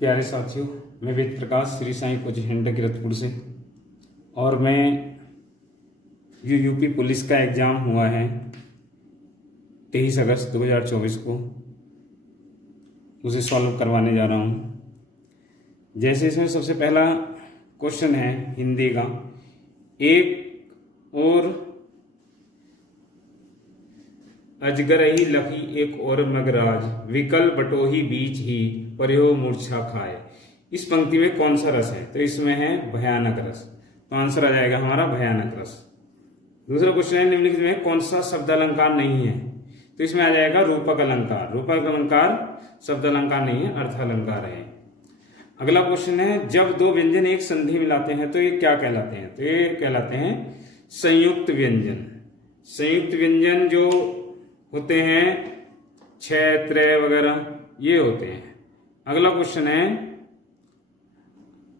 प्यारे साथियों, मैं वेद प्रकाश श्री साईं कोचिंग सेंटर कीरतपुर से। और मैं यूपी पुलिस का एग्ज़ाम हुआ है 23 अगस्त 2024 को, उसे सॉल्व करवाने जा रहा हूँ। जैसे इसमें सबसे पहला क्वेश्चन है हिंदी का, एक और अजगर ही लखी एक और मगराज, विकल बटोही बीच ही पर्यो मूर्छा खाए। इस पंक्ति में कौन सा रस है? तो इसमें है भयानक रस, तो आंसर आ जाएगा हमारा भयानक रस। दूसरा क्वेश्चन है निम्नलिखित में कौन सा शब्द अलंकार नहीं है? तो इसमें आ जाएगा रूपक अलंकार। रूपक अलंकार शब्द अलंकार नहीं है, अर्थ अलंकार है। अगला क्वेश्चन है जब दो व्यंजन एक संधि मिलाते हैं तो ये क्या कहलाते हैं? तो ये कहलाते हैं संयुक्त व्यंजन। संयुक्त व्यंजन जो होते हैं क्षय त्रय वगैरह ये होते हैं। अगला क्वेश्चन है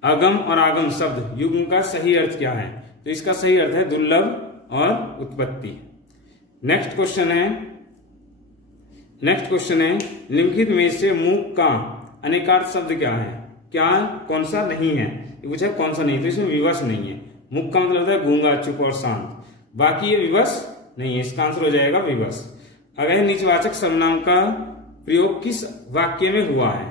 अगम और आगम शब्द युग्म का सही अर्थ क्या है? तो इसका सही अर्थ है दुर्लभ और उत्पत्ति। नेक्स्ट क्वेश्चन है निम्नलिखित में से मूक का अनेकार्थ शब्द क्या है? क्या कौन सा नहीं है? ये पूछा कौन सा नहीं, तो इसमें विवश नहीं है। मूक का मतलब होता है गूंगा, चुप और शांत, बाकी ये विवश नहीं है। इसका आंसर हो जाएगा विवश। अगर नीचवाचक सर्वनाम का प्रयोग किस वाक्य में हुआ है?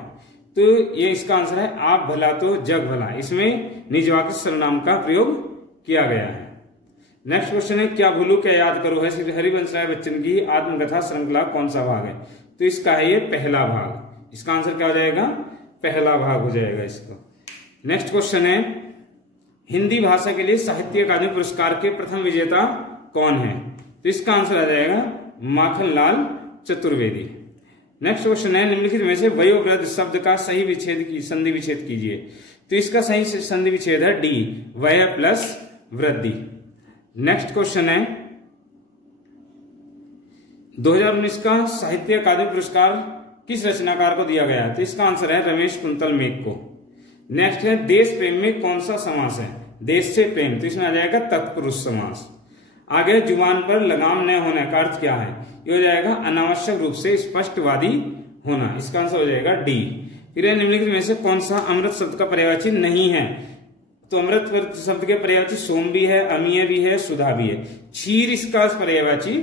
तो ये इसका आंसर है आप भला तो जग भला। इसमें नीचवाचक सर्वनाम का प्रयोग किया गया है। नेक्स्ट क्वेश्चन है क्या भूलू क्या याद करो है श्री हरिवंश राय बच्चन की आत्मकथा श्रृंखला कौन सा भाग है? तो इसका है ये पहला भाग। इसका आंसर क्या हो जाएगा? पहला भाग हो जाएगा इसका। नेक्स्ट क्वेश्चन है हिंदी भाषा के लिए साहित्य अकादमी पुरस्कार के प्रथम विजेता कौन है? तो इसका आंसर आ जाएगा माखनलाल चतुर्वेदी। नेक्स्ट क्वेश्चन है निम्नलिखित में से वयोवृद्ध शब्द का सही विच्छेद की संधि विच्छेद कीजिए। तो इसका सही संधि विच्छेद है डी, वय प्लस वृद्धि। नेक्स्ट क्वेश्चन है 2019 का साहित्य अकादमी पुरस्कार किस रचनाकार को दिया गया? तो इसका आंसर है रमेश कुंतल मेघ को। नेक्स्ट है देश प्रेम में कौन सा समास है? देश से प्रेम, तो इसमें आ जाएगा तत्पुरुष समास। आगे जुबान पर लगाम न होने का अर्थ क्या है? ये हो जाएगा अनावश्यक रूप से स्पष्टवादी होना। इसका आंसर हो जाएगा डी। फिर निम्नलिखित में से कौन सा अमृत शब्द का पर्यायवाची नहीं है? तो अमृत शब्द के पर्यायवाची सोम भी है, अमीय भी है, सुधा भी है। क्षीर इसका पर्यायवाची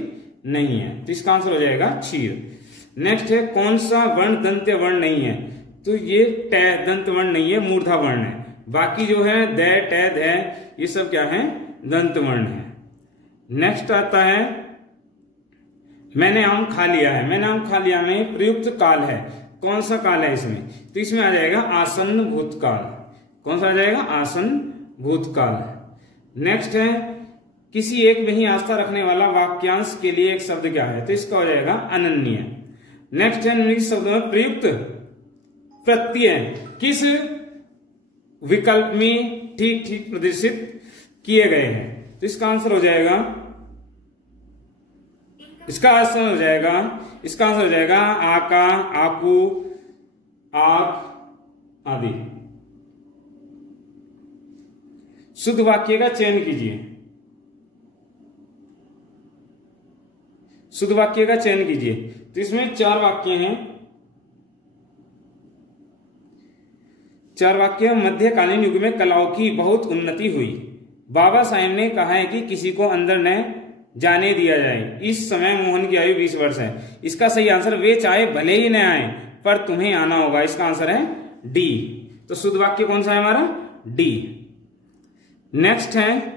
नहीं है, तो इसका आंसर हो जाएगा क्षीर। नेक्स्ट है कौन सा वर्ण दंत्य वर्ण नहीं है? तो ये ट दंत वर्ण नहीं है, मूर्धा वर्ण है। बाकी जो है द ट ध ये सब क्या है? दंत वर्ण है। नेक्स्ट आता है मैंने आम खा लिया है। मैंने आम खा लिया में प्रयुक्त काल है, कौन सा काल है इसमें? तो इसमें आ जाएगा आसन्न भूतकाल। कौन सा आ जाएगा? आसन्न भूतकाल। नेक्स्ट है किसी एक में ही आस्था रखने वाला वाक्यांश के लिए एक शब्द क्या है? तो इसका हो जाएगा अनन्य। नेक्स्ट है निम्नलिखित शब्दों में प्रयुक्त प्रत्यय किस विकल्प में ठीक ठीक प्रदर्शित किए गए हैं? तो इसका आंसर हो जाएगा आका, आकू, आप आदि। शुद्ध वाक्य का चयन कीजिए। शुद्ध वाक्य का चयन कीजिए। तो इसमें 4 वाक्य हैं। 4 वाक्य मध्यकालीन युग में कलाओं की बहुत उन्नति हुई। बाबा साहेब ने कहा है कि किसी को अंदर न जाने दिया जाए। इस समय मोहन की आयु 20 वर्ष है। इसका सही आंसर वे चाहे भले ही न आए पर तुम्हें आना होगा। इसका आंसर है डी। तो शुद्ध वाक्य कौन सा है हमारा? डी। नेक्स्ट है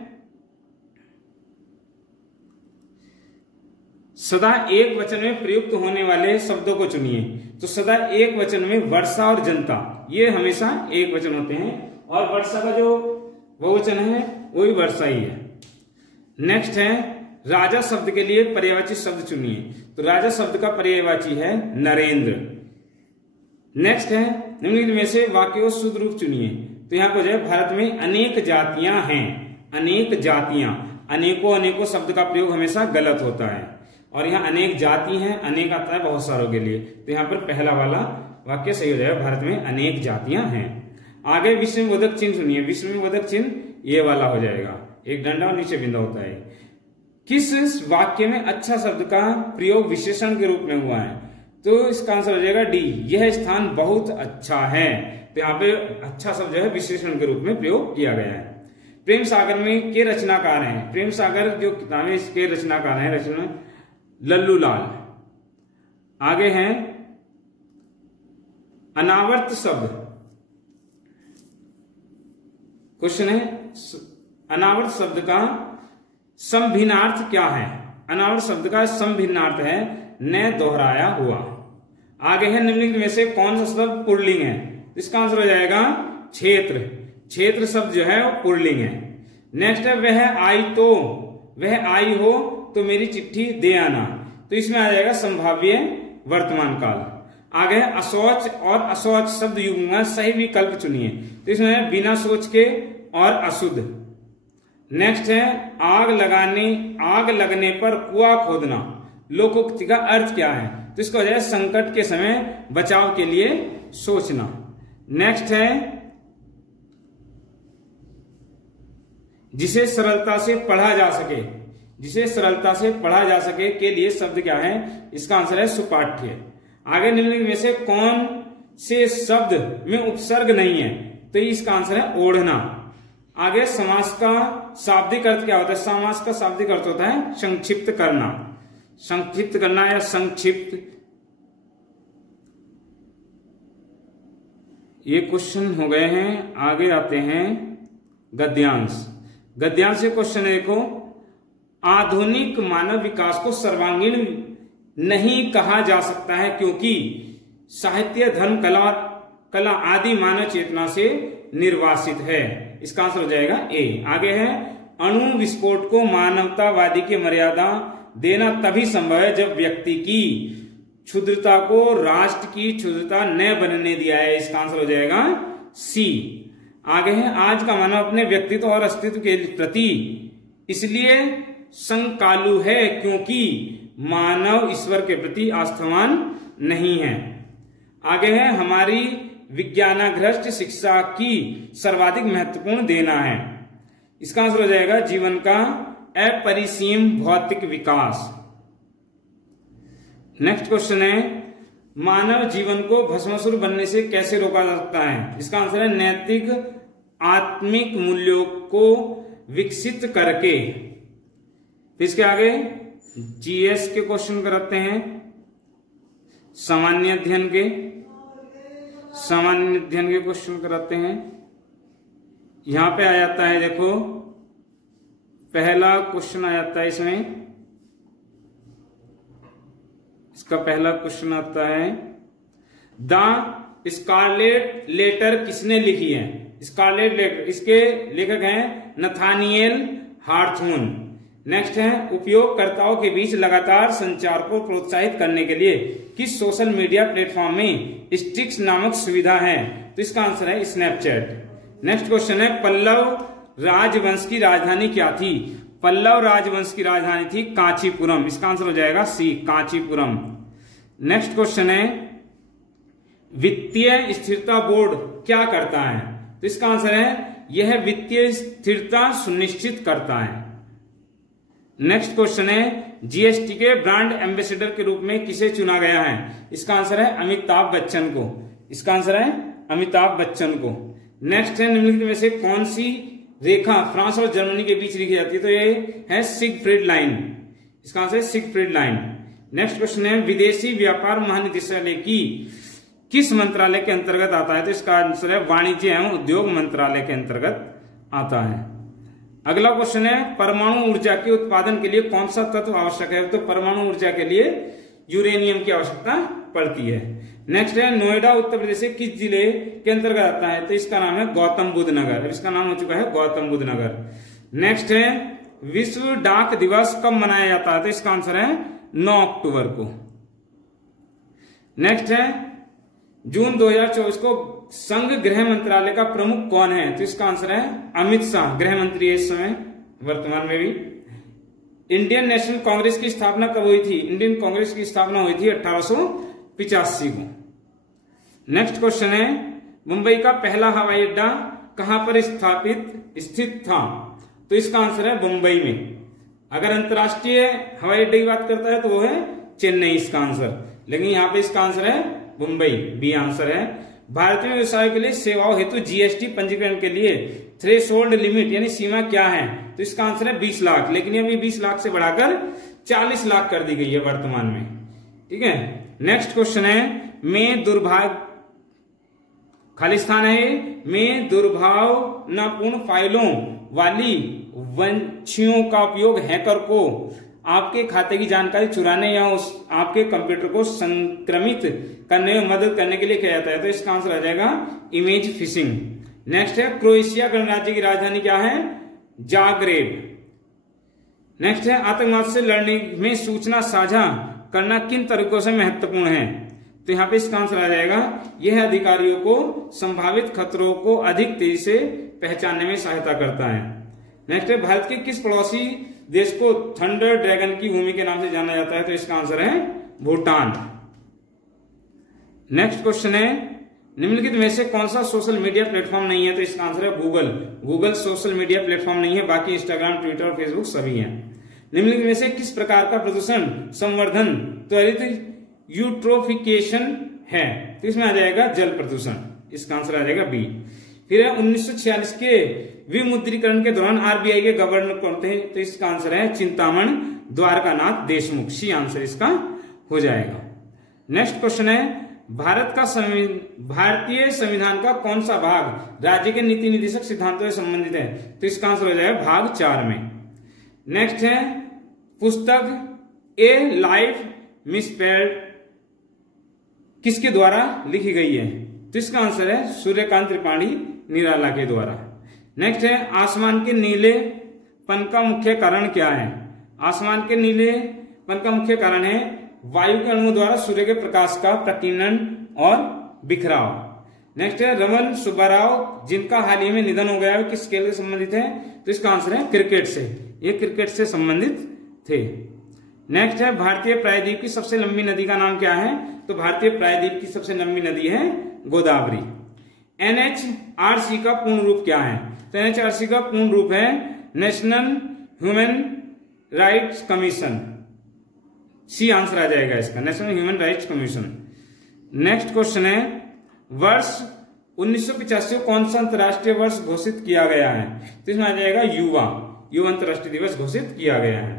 सदा एक वचन में प्रयुक्त होने वाले शब्दों को चुनिए। तो सदा एक वचन में वर्षा और जनता ये हमेशा एक वचन होते हैं, और वर्षा का जो बहुवचन है वही वर्षा ही है। नेक्स्ट है राजा शब्द के लिए पर्यायवाची शब्द चुनिए। तो राजा शब्द का पर्यायवाची है नरेंद्र। नेक्स्ट है निम्नलिखित में से वाक्य को शुद्ध रूप चुनिए। तो यहाँ पर जो है भारत में अनेक जातियां हैं। अनेक जातियां, अनेकों शब्द का प्रयोग हमेशा गलत होता है, और यहाँ अनेक जाति हैं, अनेक आता है बहुत सारों के लिए। तो यहाँ पर पहला वाला वाक्य सही हो जाएगा, भारत में अनेक जातियां हैं। आगे विस्मयबोधक चिन्ह सुनिए। विस्मयबोधक चिन्ह ये वाला हो जाएगा, एक डंडा और नीचे बिंदा होता है। किस वाक्य में अच्छा शब्द का प्रयोग विशेषण के रूप में हुआ है? तो इसका आंसर हो जाएगा डी, यह स्थान बहुत अच्छा है। तो यहाँ पे अच्छा शब्द जो है विशेषण के रूप में प्रयोग किया गया है। प्रेम सागर में के रचनाकार हैं, प्रेम सागर जो किताबें इसके रचनाकार हैं रचना लल्लू लाल। आगे हैं अनावर्त शब्द, क्वेश्चन है अनावर्त शब्द का समभिन्नार्थ क्या है। अनावर्त शब्द का समभिन्नार्थ है न दोहराया हुआ। आगे है निम्नलिखित में से कौन सा शब्द पुल्लिंग है, इसका आंसर हो जाएगा क्षेत्र। क्षेत्र शब्द जो है वो पुल्लिंग है। नेक्स्ट है वह आई हो तो मेरी चिट्ठी दे आना, तो इसमें आ जाएगा संभाव्य वर्तमान काल। आगे है अशौच और अशौच शब्द युग्म में सही विकल्प चुनिए, तो इसमें है बिना सोच के और अशुद्ध। नेक्स्ट है आग लगने पर कुआं खोदना, लोकोक्ति का अर्थ क्या है, तो इसको हो जाए संकट के समय बचाव के लिए सोचना। नेक्स्ट है जिसे सरलता से पढ़ा जा सके, जिसे सरलता से पढ़ा जा सके के लिए शब्द क्या है, इसका आंसर है सुपाठ्य। आगे निम्नलिखित में से कौन से शब्द में उपसर्ग नहीं है, तो इसका आंसर है ओढ़ना। आगे समास का शाब्दिक अर्थ क्या होता है, समास का शाब्दिक अर्थ होता है संक्षिप्त करना, संक्षिप्त करना या संक्षिप्त। ये क्वेश्चन हो गए हैं। आगे आते हैं गद्यांश। गद्यांश से क्वेश्चन है देखो, आधुनिक मानव विकास को सर्वांगीण नहीं कहा जा सकता है क्योंकि साहित्य धर्म कला आदि मानव चेतना से निर्वासित है, इसका आंसर हो जाएगा ए। आगे है अणु विस्फोट को मानवतावादी की मर्यादा देना तभी संभव है जब व्यक्ति की क्षुद्रता को राष्ट्र की क्षुद्रता न बनने दिया है, इसका आंसर हो जाएगा सी। आगे है आज का मानव अपने व्यक्तित्व और अस्तित्व के प्रति इसलिए संकालु है क्योंकि मानव ईश्वर के प्रति आस्थावान नहीं है। आगे है हमारी विज्ञानाग्रस्त शिक्षा की सर्वाधिक महत्वपूर्ण देना है, इसका आंसर हो जाएगा जीवन का अपरिसीम भौतिक विकास। नेक्स्ट क्वेश्चन है मानव जीवन को भस्मासुर बनने से कैसे रोका जा सकता है, इसका आंसर है नैतिक आत्मिक मूल्यों को विकसित करके। इसके आगे जीएस के क्वेश्चन कराते हैं, सामान्य अध्ययन के क्वेश्चन कराते हैं। यहां पे आ जाता है देखो पहला क्वेश्चन आ जाता है इसमें, इसका पहला क्वेश्चन आता है द स्कारलेट लेटर किसने लिखी है। स्कारलेट लेटर इसके लेखक हैं नथानिएल हार्थून। नेक्स्ट है उपयोगकर्ताओं के बीच लगातार संचार को प्रोत्साहित करने के लिए किस सोशल मीडिया प्लेटफॉर्म में स्टिक्स नामक सुविधा है, तो इसका आंसर है स्नैपचैट। नेक्स्ट क्वेश्चन है पल्लव राजवंश की राजधानी क्या थी। पल्लव राजवंश की राजधानी थी कांचीपुरम, इसका आंसर हो जाएगा सी कांचीपुरम। नेक्स्ट क्वेश्चन है वित्तीय स्थिरता बोर्ड क्या करता है, तो इसका आंसर है यह वित्तीय स्थिरता सुनिश्चित करता है। नेक्स्ट क्वेश्चन है जीएसटी के ब्रांड एम्बेसडर के रूप में किसे चुना गया है, इसका आंसर है अमिताभ बच्चन को, इसका आंसर है अमिताभ बच्चन को। नेक्स्ट है निम्नलिखित में से कौन सी रेखा फ्रांस और जर्मनी के बीच लिखी जाती है, तो ये है सिगफ्रीड लाइन, इसका आंसर है सिगफ्रीड लाइन। नेक्स्ट क्वेश्चन है विदेशी व्यापार महानिदेशालय की किस मंत्रालय के अंतर्गत आता है, तो इसका आंसर है वाणिज्य एवं उद्योग मंत्रालय के अंतर्गत आता है। अगला क्वेश्चन है परमाणु ऊर्जा के उत्पादन के लिए कौन सा तत्व आवश्यक है, तो परमाणु ऊर्जा के लिए यूरेनियम की आवश्यकता पड़ती है। नेक्स्ट है नोएडा उत्तर प्रदेश के किस जिले के अंतर्गत आता है, तो इसका नाम है गौतम बुद्ध नगर, इसका नाम हो चुका है गौतम बुद्ध नगर। नेक्स्ट है विश्व डाक दिवस कब मनाया जाता है, तो इसका आंसर है 9 अक्टूबर को। नेक्स्ट है जून 2024 को संघ गृह मंत्रालय का प्रमुख कौन है, तो इसका आंसर है अमित शाह, गृह मंत्री है इस समय वर्तमान में भी। इंडियन नेशनल कांग्रेस की स्थापना कब हुई थी, इंडियन कांग्रेस की स्थापना हुई थी 1885 को। नेक्स्ट क्वेश्चन है मुंबई का पहला हवाई अड्डा कहां पर स्थित था, तो इसका आंसर है मुंबई में। अगर अंतरराष्ट्रीय हवाई अड्डे की बात करता है तो वो है चेन्नई, इसका आंसर, लेकिन यहाँ पे इसका आंसर है मुंबई, बी आंसर है। भारतीय व्यवसाय के लिए सेवाओं हेतु जीएसटी पंजीकरण के लिए थ्रेशोल्ड लिमिट यानी सीमा क्या है? तो इसका आंसर है 20 लाख, लेकिन अभी 20 लाख से बढ़ाकर 40 लाख कर दी गई है वर्तमान में। ठीक है, नेक्स्ट क्वेश्चन है, मैं दुर्भाग्य खाली स्थान है, मैं दुर्भावनापूर्ण फाइलों वाली वंशियों का उपयोग हैकर को आपके खाते की जानकारी चुराने या आपके कंप्यूटर को संक्रमित करने में मदद करने के लिए किया जाता है। तो इसका आंसर आ जाएगा इमेज फिशिंग। नेक्स्ट है, क्रोएशिया गणराज्य की राजधानी क्या है? जाग्रेब। नेक्स्ट है, आतंकवाद से लड़ने में सूचना साझा करना किन तरीकों से महत्वपूर्ण है? तो यहाँ पे इसका आंसर आ जाएगा, यह अधिकारियों को संभावित खतरों को अधिक तेजी से पहचानने में सहायता करता है। नेक्स्ट है, भारत के किस पड़ोसी देश को थंडर ड्रैगन की भूमि के नाम से जाना जाता है? तो इसका आंसर है भूटान। नेक्स्ट क्वेश्चन है, निम्नलिखित में से कौन सा सोशल मीडिया प्लेटफॉर्म नहीं है? तो इसका आंसर है Google. Google social media platform नहीं है, बाकी इंस्टाग्राम, ट्विटर और फेसबुक सभी हैं। निम्नलिखित में से किस प्रकार का प्रदूषण संवर्धन त्वरित यूट्रोफिकेशन है? तो इसमें आ जाएगा जल प्रदूषण। इसका आंसर आ जाएगा बी। फिर है 1946 के विमुद्रीकरण के दौरान आरबीआई के गवर्नर कौन थे? तो इसका आंसर है चिंतामण द्वारकानाथ देशमुख। सी आंसर इसका हो जाएगा। नेक्स्ट क्वेश्चन है, भारतीय संविधान का कौन सा भाग राज्य के नीति निर्देशक सिद्धांतों से संबंधित है? तो इसका आंसर हो जाएगा भाग 4 में। नेक्स्ट है, पुस्तक ए लाइफ मिसस्पेल्ड किसके द्वारा लिखी गई है? तो इसका आंसर है सूर्यकांत त्रिपाठी निराला के द्वारा। नेक्स्ट है, आसमान के नीलेपन का मुख्य कारण क्या है? आसमान के नीलेपन का मुख्य कारण है वायु के अणुओं द्वारा सूर्य के प्रकाश का प्रकीर्णन और बिखराव। नेक्स्ट है, रमन सुब्बाराव जिनका हाल ही में निधन हो गया है, किस खेल से संबंधित है? तो इसका आंसर है क्रिकेट से। ये क्रिकेट से संबंधित थे। नेक्स्ट है, भारतीय प्रायद्वीप की सबसे लंबी नदी का नाम क्या है? तो भारतीय प्रायद्वीप की सबसे लंबी नदी है गोदावरी। एनएचआरसी का पूर्ण रूप क्या है? तो एनएचआरसी का पूर्ण रूप है national human rights commission. C answer आ जाएगा इसका, national human rights commission. Next question है, वर्ष 1985 को कौन सा अंतर्राष्ट्रीय वर्ष घोषित किया गया है? तो इसमें आ जाएगा युवा अंतर्राष्ट्रीय दिवस घोषित किया गया है।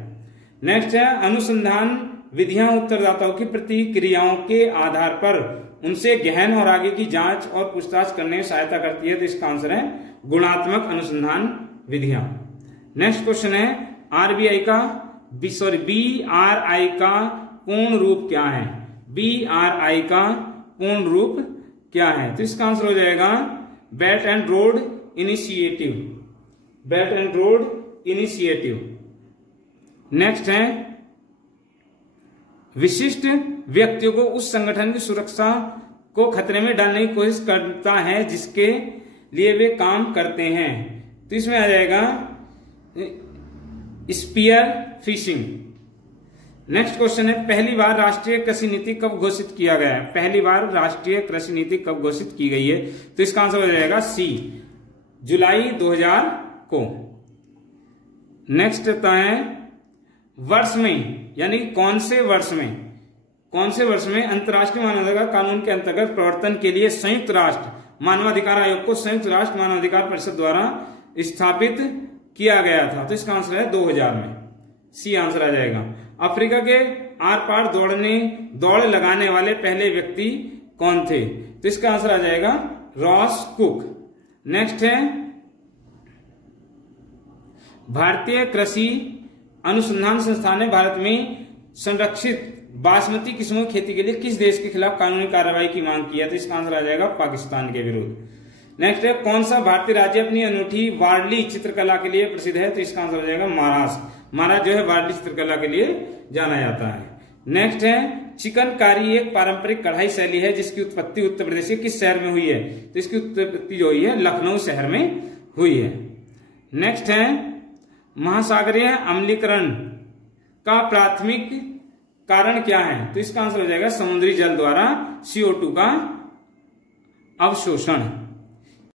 नेक्स्ट है, अनुसंधान विधियां उत्तरदाताओं की प्रतिक्रियाओं के आधार पर उनसे गहन और आगे की जांच और पूछताछ करने में सहायता करती है। तो इसका आंसर है गुणात्मक अनुसंधान विधियां। नेक्स्ट क्वेश्चन है, बीआरआई का पूर्ण रूप क्या है? बीआरआई का पूर्ण रूप क्या है? तो इसका आंसर हो जाएगा belt and road initiative. Belt and road initiative. Next है, विशिष्ट व्यक्तियों को उस संगठन की सुरक्षा को खतरे में डालने की कोशिश करता है जिसके लिए वे काम करते हैं। तो इसमें आ जाएगा स्पीयर फिशिंग। नेक्स्ट क्वेश्चन है, पहली बार राष्ट्रीय कृषि नीति कब घोषित किया गया है? पहली बार राष्ट्रीय कृषि नीति कब घोषित की गई है? तो इसका आंसर हो जाएगा सी, जुलाई 2000 को। नेक्स्ट आता है, वर्ष में यानी कौन से वर्ष में अंतर्राष्ट्रीय मानवाधिकार कानून के अंतर्गत प्रवर्तन के लिए संयुक्त राष्ट्र मानवाधिकार आयोग को संयुक्त राष्ट्र मानवाधिकार परिषद द्वारा स्थापित किया गया था? तो इसका आंसर है 2000 में। सी आंसर आ जाएगा। अफ्रीका के आर पार दौड़ लगाने वाले पहले व्यक्ति कौन थे? तो इसका आंसर आ जाएगा रॉस कुक। नेक्स्ट है, भारतीय कृषि अनुसंधान संस्थान ने भारत में संरक्षित बासमती किस्मों की खेती के लिए किस देश के खिलाफ कानूनी कार्रवाई की मांग की है? तो इसका आंसर आ जाएगा पाकिस्तान के विरुद्ध। नेक्स्ट है, कौन सा भारतीय राज्य अपनी अनूठी वारली चित्रकला के लिए प्रसिद्ध है? तो इसका आंसर आ जाएगा महाराष्ट्र। महाराष्ट्र जो है वारली चित्रकला के लिए जाना जाता है। नेक्स्ट है, चिकनकारी एक पारंपरिक कढ़ाई शैली है जिसकी उत्पत्ति उत्तर प्रदेश के किस शहर में हुई है? तो इसकी उत्पत्ति जो हुई है लखनऊ शहर में हुई है। नेक्स्ट है, महासागरीय अम्लीकरण का प्राथमिक कारण क्या है? तो इसका आंसर हो जाएगा समुद्री जल द्वारा CO2 का अवशोषण।